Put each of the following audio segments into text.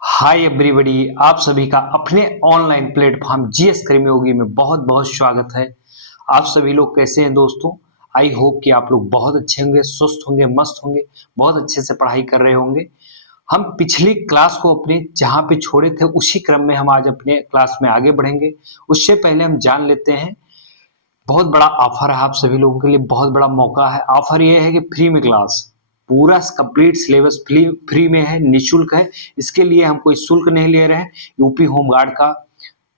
Hi everybody, आप सभी का अपने ऑनलाइन प्लेटफॉर्म जीएस कर्मयोगी में बहुत बहुत स्वागत है। आप सभी लोग कैसे हैं दोस्तों? आई होप कि आप लोग बहुत अच्छे होंगे, स्वस्थ होंगे, मस्त होंगे, बहुत अच्छे से पढ़ाई कर रहे होंगे। हम पिछली क्लास को अपने जहाँ पे छोड़े थे उसी क्रम में हम आज अपने क्लास में आगे बढ़ेंगे। उससे पहले हम जान लेते हैं, बहुत बड़ा ऑफर है आप सभी लोगों के लिए, बहुत बड़ा मौका है। ऑफर ये है कि फ्री में क्लास, पूरा कंप्लीट सिलेबस फ्री में है, निःशुल्क है। इसके लिए हम कोई शुल्क नहीं ले रहे हैं। यूपी होमगार्ड का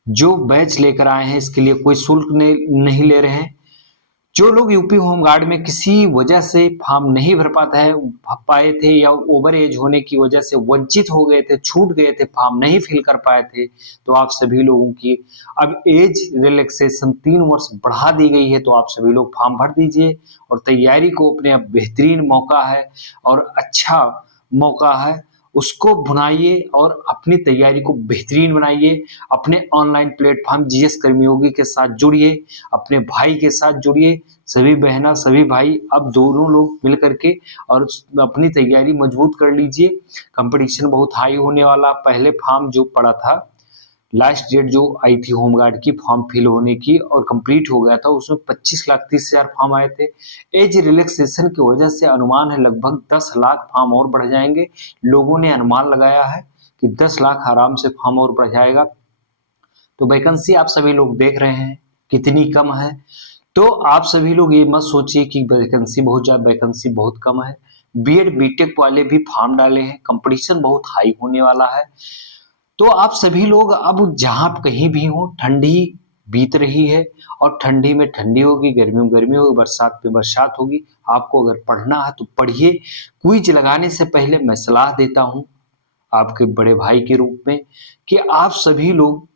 जो बैच लेकर आए हैं इसके लिए कोई शुल्क नहीं ले रहे हैं। जो लोग यूपी होमगार्ड में किसी वजह से फॉर्म नहीं भर पाए थे या ओवर एज होने की वजह से वंचित हो गए थे, छूट गए थे, फॉर्म नहीं फिल कर पाए थे, तो आप सभी लोगों की अब एज रिलैक्सेशन 3 वर्ष बढ़ा दी गई है। तो आप सभी लोग फॉर्म भर दीजिए और तैयारी को अपने, अब बेहतरीन मौका है और अच्छा मौका है, उसको भुनाइए और अपनी तैयारी को बेहतरीन बनाइए। अपने ऑनलाइन प्लेटफॉर्म जीएस कर्मयोगी के साथ जुड़िए, अपने भाई के साथ जुड़िए, सभी बहना सभी भाई अब दोनों लोग मिल करके और अपनी तैयारी मजबूत कर लीजिए। कंपटीशन बहुत हाई होने वाला। पहले फॉर्म जो पड़ा था, लास्ट डेट जो आई थी होमगार्ड की फॉर्म फिल होने की और कंप्लीट हो गया था, उसमें 25,30,000 फॉर्म आए थे। एज रिलैक्सेशन की वजह से अनुमान है लगभग 10 लाख फॉर्म और बढ़ जाएंगे। लोगों ने अनुमान लगाया है कि 10 लाख आराम से फॉर्म और बढ़ जाएगा। तो वैकेंसी आप सभी लोग देख रहे हैं कितनी कम है। तो आप सभी लोग ये मत सोचिए कि वैकेंसी बहुत ज्यादा, वैकेंसी बहुत कम है। बीएड बीटेक वाले भी फॉर्म डाले हैं, कंपटीशन बहुत हाई होने वाला है। तो आप सभी लोग अब जहां कहीं भी हो, ठंडी बीत रही है और ठंडी में ठंडी होगी, गर्मी में गर्मी होगी, बरसात में बरसात होगी। आपको अगर पढ़ना है तो पढ़िए। क्विज लगाने से पहले मैं सलाह देता हूं आपके बड़े भाई के रूप में कि आप सभी लोग,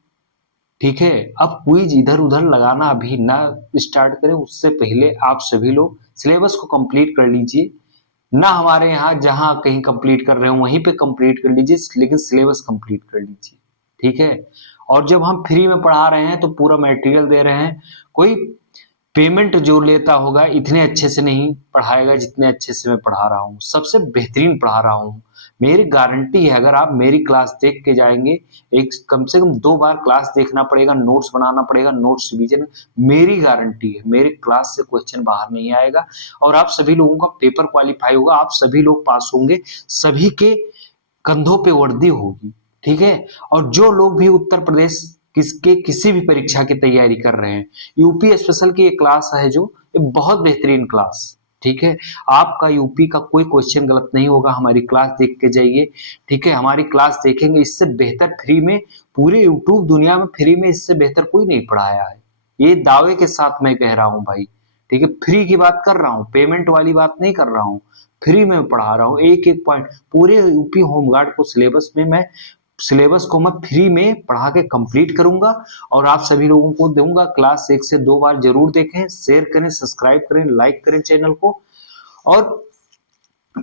ठीक है, अब क्विज इधर उधर लगाना अभी ना स्टार्ट करें। उससे पहले आप सभी लोग सिलेबस को कंप्लीट कर लीजिए। ना हमारे यहाँ जहाँ कहीं कंप्लीट कर रहे हो वहीं पे कंप्लीट कर लीजिए, लेकिन सिलेबस कंप्लीट कर लीजिए, ठीक है। और जब हम फ्री में पढ़ा रहे हैं तो पूरा मटेरियल दे रहे हैं। कोई पेमेंट जो लेता होगा इतने अच्छे से नहीं पढ़ाएगा जितने अच्छे से मैं पढ़ा रहा हूँ, सबसे बेहतरीन पढ़ा रहा हूँ। मेरी गारंटी है, अगर आप मेरी क्लास देख के जाएंगे, एक कम से कम 2 बार क्लास देखना पड़ेगा, नोट्स बनाना पड़ेगा, नोट्स रिवीजन, मेरी गारंटी है मेरी क्लास से क्वेश्चन बाहर नहीं आएगा और आप सभी लोगों का पेपर क्वालिफाई होगा, आप सभी लोग पास होंगे, सभी के कंधों पे वर्दी होगी, ठीक है। और जो लोग भी उत्तर प्रदेश किसके किसी भी परीक्षा की तैयारी कर रहे हैं, यूपी स्पेशल की एक क्लास है जो बहुत बेहतरीन क्लास, ठीक है। आपका यूपी का कोई क्वेश्चन गलत नहीं होगा, हमारी क्लास देख के जाइए, ठीक है। हमारी क्लास देखेंगे, इससे बेहतर फ्री में पूरे यूट्यूब दुनिया में फ्री में इससे बेहतर कोई नहीं पढ़ाया है। ये दावे के साथ मैं कह रहा हूं भाई, ठीक है। फ्री की बात कर रहा हूं, पेमेंट वाली बात नहीं कर रहा हूं, फ्री में पढ़ा रहा हूँ। एक एक पॉइंट पूरे यूपी होमगार्ड को सिलेबस में मैं सिलेबस को मैं फ्री में पढ़ा के कंप्लीट करूंगा और आप सभी लोगों को दूंगा। क्लास 1 से 2 बार जरूर देखें, शेयर करें, सब्सक्राइब करें, लाइक करें चैनल को और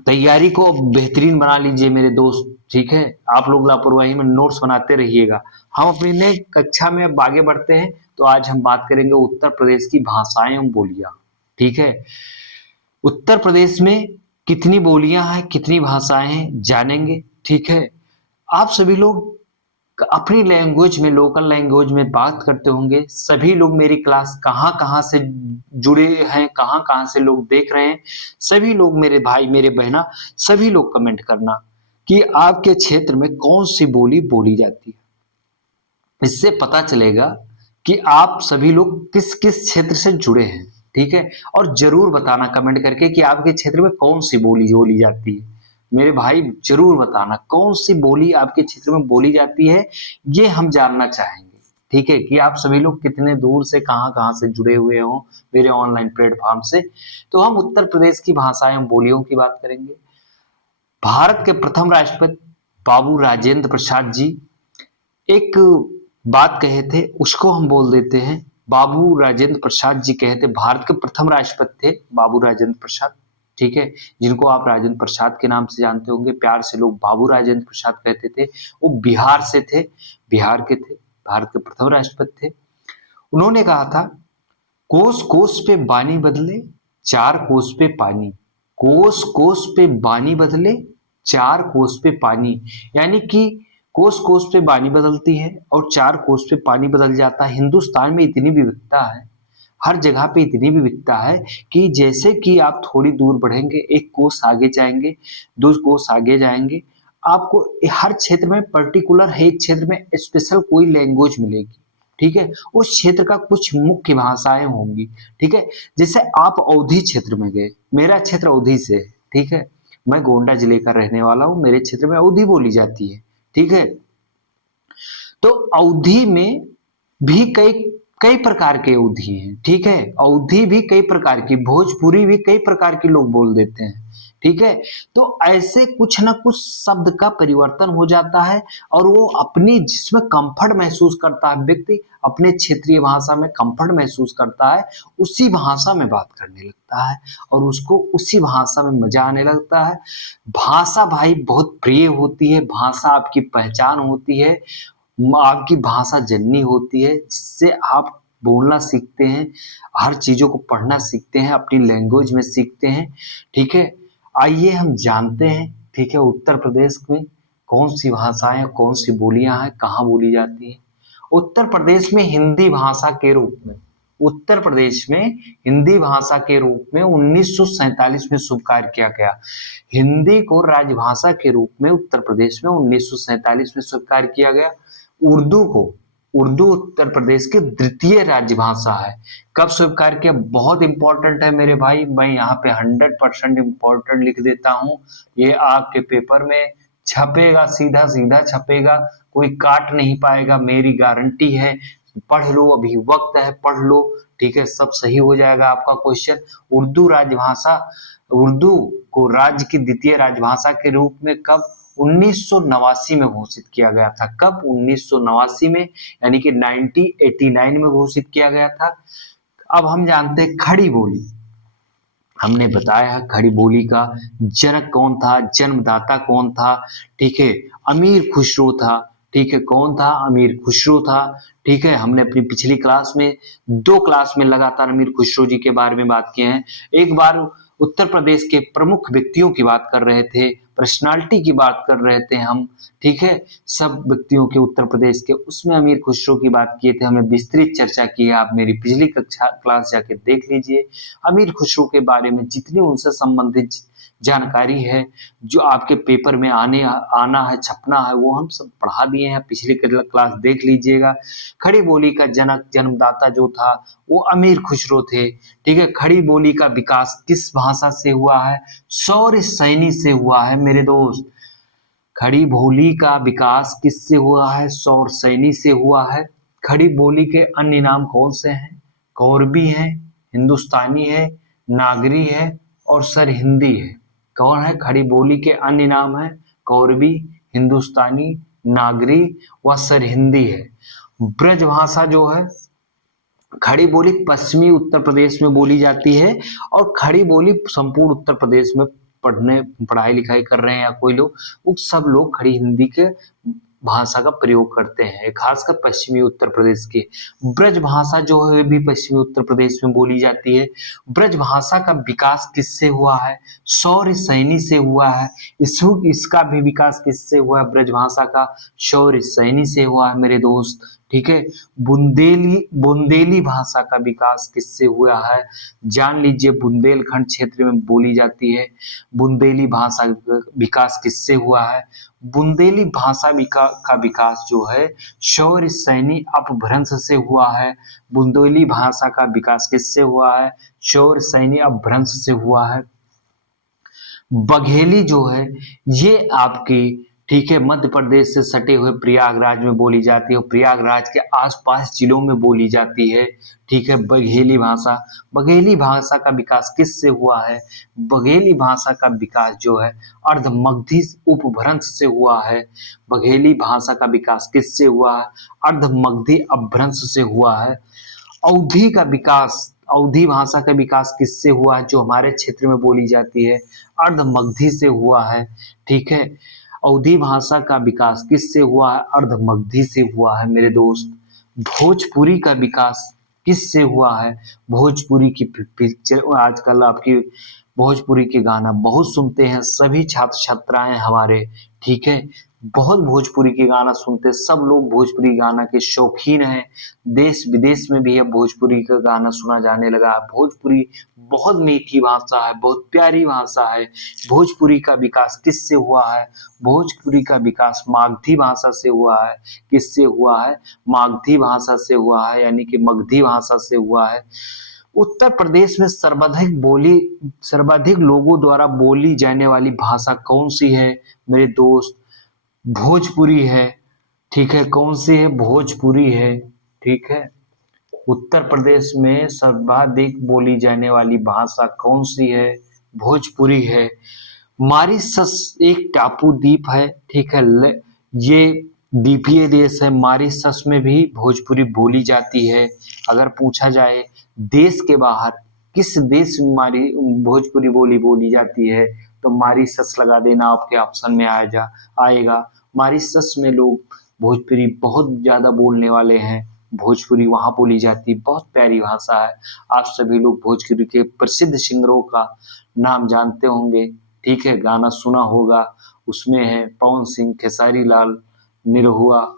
तैयारी को बेहतरीन बना लीजिए मेरे दोस्त, ठीक है। आप लोग लापरवाही में नोट्स बनाते रहिएगा। हम अपनी नई कक्षा में अब आगे बढ़ते हैं। तो आज हम बात करेंगे उत्तर प्रदेश की भाषाएं एवं बोलियां, ठीक है। उत्तर प्रदेश में कितनी बोलियां हैं, कितनी भाषाएं हैं, जानेंगे, ठीक है। आप सभी लोग अपनी लैंग्वेज में, लोकल लैंग्वेज में बात करते होंगे। सभी लोग मेरी क्लास कहाँ कहाँ से जुड़े हैं, कहाँ कहाँ से लोग देख रहे हैं, सभी लोग मेरे भाई मेरे बहना, सभी लोग कमेंट करना कि आपके क्षेत्र में कौन सी बोली बोली जाती है। इससे पता चलेगा कि आप सभी लोग किस किस क्षेत्र से जुड़े हैं, ठीक है। और जरूर बताना कमेंट करके कि आपके क्षेत्र में कौन सी बोली बोली जाती है। मेरे भाई जरूर बताना कौन सी बोली आपके क्षेत्र में बोली जाती है, ये हम जानना चाहेंगे, ठीक है। कि आप सभी लोग कितने दूर से कहाँ कहाँ से जुड़े हुए हो मेरे ऑनलाइन प्लेटफॉर्म से। तो हम उत्तर प्रदेश की भाषाएं बोलियों की बात करेंगे। भारत के प्रथम राष्ट्रपति बाबू राजेंद्र प्रसाद जी एक बात कहे थे, उसको हम बोल देते हैं। बाबू राजेंद्र प्रसाद जी कहे थे, भारत के प्रथम राष्ट्रपति थे बाबू राजेंद्र प्रसाद, ठीक है। जिनको आप राजेंद्र प्रसाद के नाम से जानते होंगे, प्यार से लोग बाबू राजेंद्र प्रसाद कहते थे। वो बिहार से थे, बिहार के थे, भारत के प्रथम राष्ट्रपति थे। उन्होंने कहा था, कोस कोस पे बानी बदले, 4 कोस पे पानी। कोस कोस पे बानी बदले, 4 कोस पे पानी। यानी कि कोस कोस पे वाणी बदलती है और चार कोस पे पानी बदल जाता है। हिंदुस्तान में इतनी विविधता है, हर जगह पे इतनी विविधता है कि जैसे कि आप थोड़ी दूर बढ़ेंगे, एक कोस आगे जाएंगे, दो कोस आगे जाएंगे, आपको हर क्षेत्र में पर्टिकुलर है, एक क्षेत्र में स्पेशल कोई लैंग्वेज मिलेगी। ठीक है, उस क्षेत्र का कुछ मुख्य भाषाएं होंगी। ठीक है, जैसे आप अवधी क्षेत्र में गए, मेरा क्षेत्र अवधी से है। ठीक है, मैं गोंडा जिले का रहने वाला हूँ, मेरे क्षेत्र में अवधी बोली जाती है। ठीक है, तो अवधी में भी कई कई प्रकार के अवधी हैं। ठीक है, अवधी भी कई प्रकार की, भोजपुरी भी कई प्रकार के लोग बोल देते हैं। ठीक है, तो ऐसे कुछ ना कुछ शब्द का परिवर्तन हो जाता है और वो अपनी जिसमें कंफर्ट महसूस करता है व्यक्ति, अपने क्षेत्रीय भाषा में कंफर्ट महसूस करता है, उसी भाषा में बात करने लगता है और उसको उसी भाषा में मजा आने लगता है। भाषा भाई बहुत प्रिय होती है, भाषा आपकी पहचान होती है, आपकी भाषा जननी होती है, जिससे आप बोलना सीखते हैं, हर चीजों को पढ़ना सीखते हैं, अपनी लैंग्वेज में सीखते हैं। ठीक है, आइए हम जानते हैं। ठीक है, उत्तर प्रदेश में कौन सी भाषाएं, कौन सी बोलियां हैं, कहाँ बोली जाती हैं। उत्तर प्रदेश में हिंदी भाषा के रूप में, उत्तर प्रदेश में हिंदी भाषा के रूप में 1947 में स्वीकार किया गया। हिंदी को राजभाषा के रूप में उत्तर प्रदेश में 1947 में स्वीकार किया गया। उर्दू को, उर्दू उत्तर प्रदेश की द्वितीय राजभाषा है। कब स्वीकार किया, बहुत इंपॉर्टेंट है मेरे भाई, मैं यहाँ पे 100% इंपॉर्टेंट लिख देता हूँ। ये आपके पेपर में छपेगा, सीधा सीधा छपेगा, कोई काट नहीं पाएगा, मेरी गारंटी है। पढ़ लो, अभी वक्त है, पढ़ लो। ठीक है, सब सही हो जाएगा आपका क्वेश्चन। उर्दू राजभाषा, उर्दू को राज्य की द्वितीय राजभाषा के रूप में कब, 1989 में घोषित किया गया था। कब, 1989 में, यानी कि 1989 में घोषित किया गया था। अब हम जानते हैं खड़ी बोली। हमने बताया खड़ी बोली का जनक कौन था, जन्मदाता कौन था। ठीक है, अमीर खुसरो था। ठीक है, कौन था, अमीर खुसरो था। ठीक है, हमने अपनी पिछली क्लास में, 2 क्लास में लगातार अमीर खुसरो जी के बारे में बात किए हैं। एक बार उत्तर प्रदेश के प्रमुख व्यक्तियों की बात कर रहे थे, पर्सनालिटी की बात कर रहे थे हम। ठीक है, सब व्यक्तियों के उत्तर प्रदेश के, उसमें अमीर खुसरो की बात किए थे, हमने विस्तृत चर्चा की है, आप मेरी पिछली कक्षा क्लास जाके देख लीजिए। अमीर खुसरो के बारे में जितनी उनसे संबंधित जानकारी है, जो आपके पेपर में आना है, छपना है, वो हम सब पढ़ा दिए हैं, पिछली क्लास देख लीजिएगा। खड़ी बोली का जनक, जन्मदाता जो था, वो अमीर खुसरो थे। ठीक है, खड़ी बोली का विकास किस भाषा से हुआ है, सौर सैनी से हुआ है मेरे दोस्त। खड़ी बोली का विकास किससे हुआ है, सौर सैनी से हुआ है। खड़ी बोली के अन्य नाम कौन से हैं, कौरबी है, हिंदुस्तानी है, नागरी है और सरहिंदी है। कौन है, खड़ी बोली के अन्य नाम है कौरबी, हिंदुस्तानी, नागरी व सरहिंदी है। ब्रजभाषा जो है, खड़ी बोली पश्चिमी उत्तर प्रदेश में बोली जाती है और खड़ी बोली संपूर्ण उत्तर प्रदेश में पढ़ाई लिखाई कर रहे हैं या कोई लोग, वो सब लोग खड़ी हिंदी के भाषा का प्रयोग करते हैं, खासकर पश्चिमी उत्तर प्रदेश के। ब्रज भाषा जो है भी पश्चिमी उत्तर प्रदेश में बोली जाती है। ब्रज भाषा का विकास किससे हुआ है, शौर्य सैनी से हुआ है। इसका भी विकास किससे हुआ है, ब्रज भाषा का शौर्य सैनी से हुआ है मेरे दोस्त। ठीक है, बुंदेली भाषा का विकास किससे हुआ है, जान लीजिए, बुंदेलखंड क्षेत्र में बोली जाती है। बुंदेली भाषा का विकास किससे हुआ है, बुंदेली भाषा का विकास जो है शौर्य सैनी अपभ्रंश से हुआ है। बुंदेली भाषा का विकास किससे हुआ है, शौर्य सैनी अपभ्रंश से हुआ है। बघेली जो है ये आपकी, ठीक है, मध्य प्रदेश से सटे हुए प्रयागराज में बोली जाती है, प्रयागराज के आसपास जिलों में बोली जाती है। ठीक है, बघेली भाषा, बघेली भाषा का विकास किससे हुआ है, बघेली भाषा का विकास जो है अर्धमगधी उपभ्रंश से हुआ है। बघेली भाषा का विकास किससे हुआ है, अर्धमगधी अपभ्रंश से हुआ है। अवधी का विकास, अवधी भाषा का विकास किससे हुआ है, जो हमारे क्षेत्र में बोली जाती है, अर्धमगधी से हुआ है। ठीक है, अवधी भाषा का विकास किससे हुआ है, अर्धमगधी से हुआ है मेरे दोस्त। भोजपुरी का विकास किससे हुआ है, भोजपुरी की पिक्चर आजकल आपकी भोजपुरी के गाना बहुत सुनते हैं सभी छात्र छात्राएं हमारे, ठीक है। बहुत भोजपुरी के गाना सुनते हैं, सब लोग भोजपुरी गाना के शौकीन हैं। देश विदेश में भी अब भोजपुरी का गाना सुना जाने लगा है। भोजपुरी बहुत मीठी भाषा है, बहुत प्यारी भाषा है। भोजपुरी का विकास किससे हुआ है? भोजपुरी का विकास मागधी भाषा से हुआ है। किससे हुआ है? मागधी भाषा से हुआ है, यानी कि मगधी भाषा से हुआ है। उत्तर प्रदेश में सर्वाधिक लोगों द्वारा बोली जाने वाली भाषा कौन सी है मेरे दोस्त? भोजपुरी है, ठीक है। कौन सी है? भोजपुरी है, ठीक है। उत्तर प्रदेश में सर्वाधिक बोली जाने वाली भाषा कौन सी है? भोजपुरी है। मॉरिशस एक टापू द्वीप है, ठीक है। ये द्वीपीय देश है। मॉरिशस में भी भोजपुरी बोली जाती है। अगर पूछा जाए देश के बाहर किस देश में भोजपुरी बोली जाती है, तो मॉरिशस लगा देना, आपके ऑप्शन में आएगा। मॉरिशस में लोग भोजपुरी बहुत ज्यादा बोलने वाले हैं। भोजपुरी वहां बोली जाती है, बहुत प्यारी भाषा है। आप सभी लोग भोजपुरी के प्रसिद्ध सिंगरों का नाम जानते होंगे, ठीक है। गाना सुना होगा, उसमें है पवन सिंह, खेसारी लाल, निरहुआ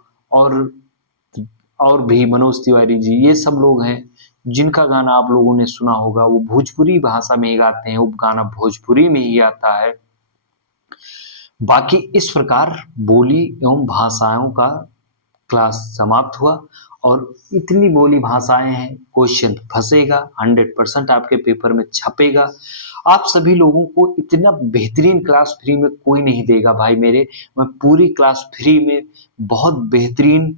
और भी मनोज तिवारी जी। ये सब लोग हैं जिनका गाना आप लोगों ने सुना होगा। वो भोजपुरी भाषा में ही गाते हैं, वो गाना भोजपुरी में ही आता है। बाकी इस प्रकार बोली एवं भाषाओं का क्लास समाप्त हुआ। और इतनी बोली भाषाएं हैं, क्वेश्चन फंसेगा, 100% आपके पेपर में छपेगा। आप सभी लोगों को इतना बेहतरीन क्लास फ्री में कोई नहीं देगा भाई मेरे। मैं पूरी क्लास फ्री में बहुत बेहतरीन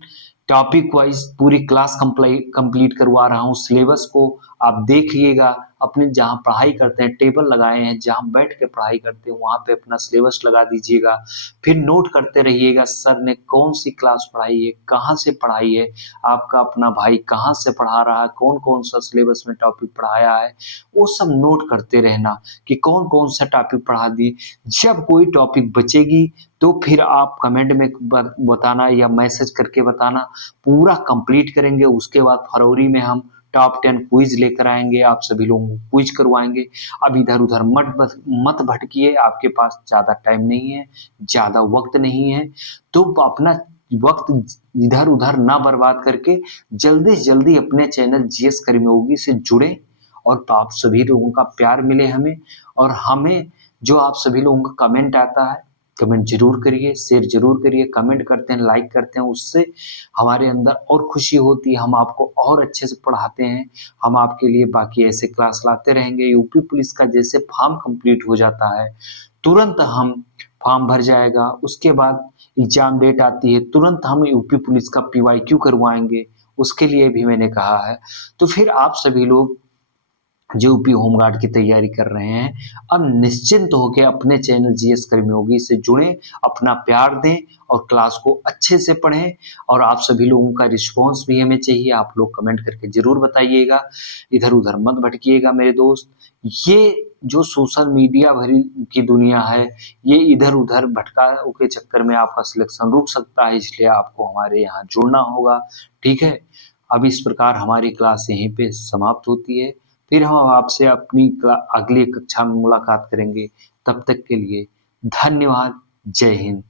टॉपिक वाइज पूरी क्लास कंप्लीट करवा रहा हूँ। सिलेबस को आप देखिएगा, अपने जहाँ पढ़ाई करते हैं टेबल लगाए हैं, जहाँ बैठ के पढ़ाई करते हैं वहाँ पे अपना सिलेबस लगा दीजिएगा। फिर नोट करते रहिएगा सर ने कौन सी क्लास पढ़ाई है, कहाँ से पढ़ाई है, आपका अपना भाई कहाँ से पढ़ा रहा है, कौन कौन सा सिलेबस में टॉपिक पढ़ाया है, वो सब नोट करते रहना कि कौन कौन सा टॉपिक पढ़ा दी। जब कोई टॉपिक बचेगी तो फिर आप कमेंट में बताना या मैसेज करके बताना, पूरा कंप्लीट करेंगे। उसके बाद फरवरी में हम टॉप 10 क्विज लेकर आएंगे, आप सभी लोगों को क्विज करवाएंगे। अब इधर उधर मत भटकिए, आपके पास ज्यादा टाइम नहीं है, ज्यादा वक्त नहीं है, तो अपना वक्त इधर उधर ना बर्बाद करके जल्दी से जल्दी अपने चैनल जीएस कर्मयोगी से जुड़े। और आप सभी लोगों का प्यार मिले हमें, और हमें जो आप सभी लोगों का कमेंट आता है, कमेंट जरूर करिए, शेयर जरूर करिए। कमेंट करते हैं, लाइक करते हैं, उससे हमारे अंदर और खुशी होती है। हम आपको और अच्छे से पढ़ाते हैं। हम आपके लिए बाकी ऐसे क्लास लाते रहेंगे। यूपी पुलिस का जैसे फॉर्म कंप्लीट हो जाता है, तुरंत हम फॉर्म भर जाएगा, उसके बाद एग्जाम डेट आती है, तुरंत हम यूपी पुलिस का पीवाईक्यू करवाएंगे। उसके लिए भी मैंने कहा है। तो फिर आप सभी लोग जो यूपी होमगार्ड की तैयारी कर रहे हैं, अब निश्चिंत होकर अपने चैनल जीएस कर्मयोगी से जुड़ें, अपना प्यार दें और क्लास को अच्छे से पढ़ें। और आप सभी लोगों का रिस्पांस भी हमें चाहिए, आप लोग कमेंट करके जरूर बताइएगा। इधर उधर मत भटकिएगा मेरे दोस्त। ये जो सोशल मीडिया भरी की दुनिया है, ये इधर उधर भटकाओ के चक्कर में आपका सिलेक्शन रुक सकता है, इसलिए आपको हमारे यहाँ जुड़ना होगा, ठीक है। अब इस प्रकार हमारी क्लास यहीं पे समाप्त होती है। फिर हम आपसे अपनी अगली कक्षा में मुलाकात करेंगे। तब तक के लिए धन्यवाद। जय हिंद।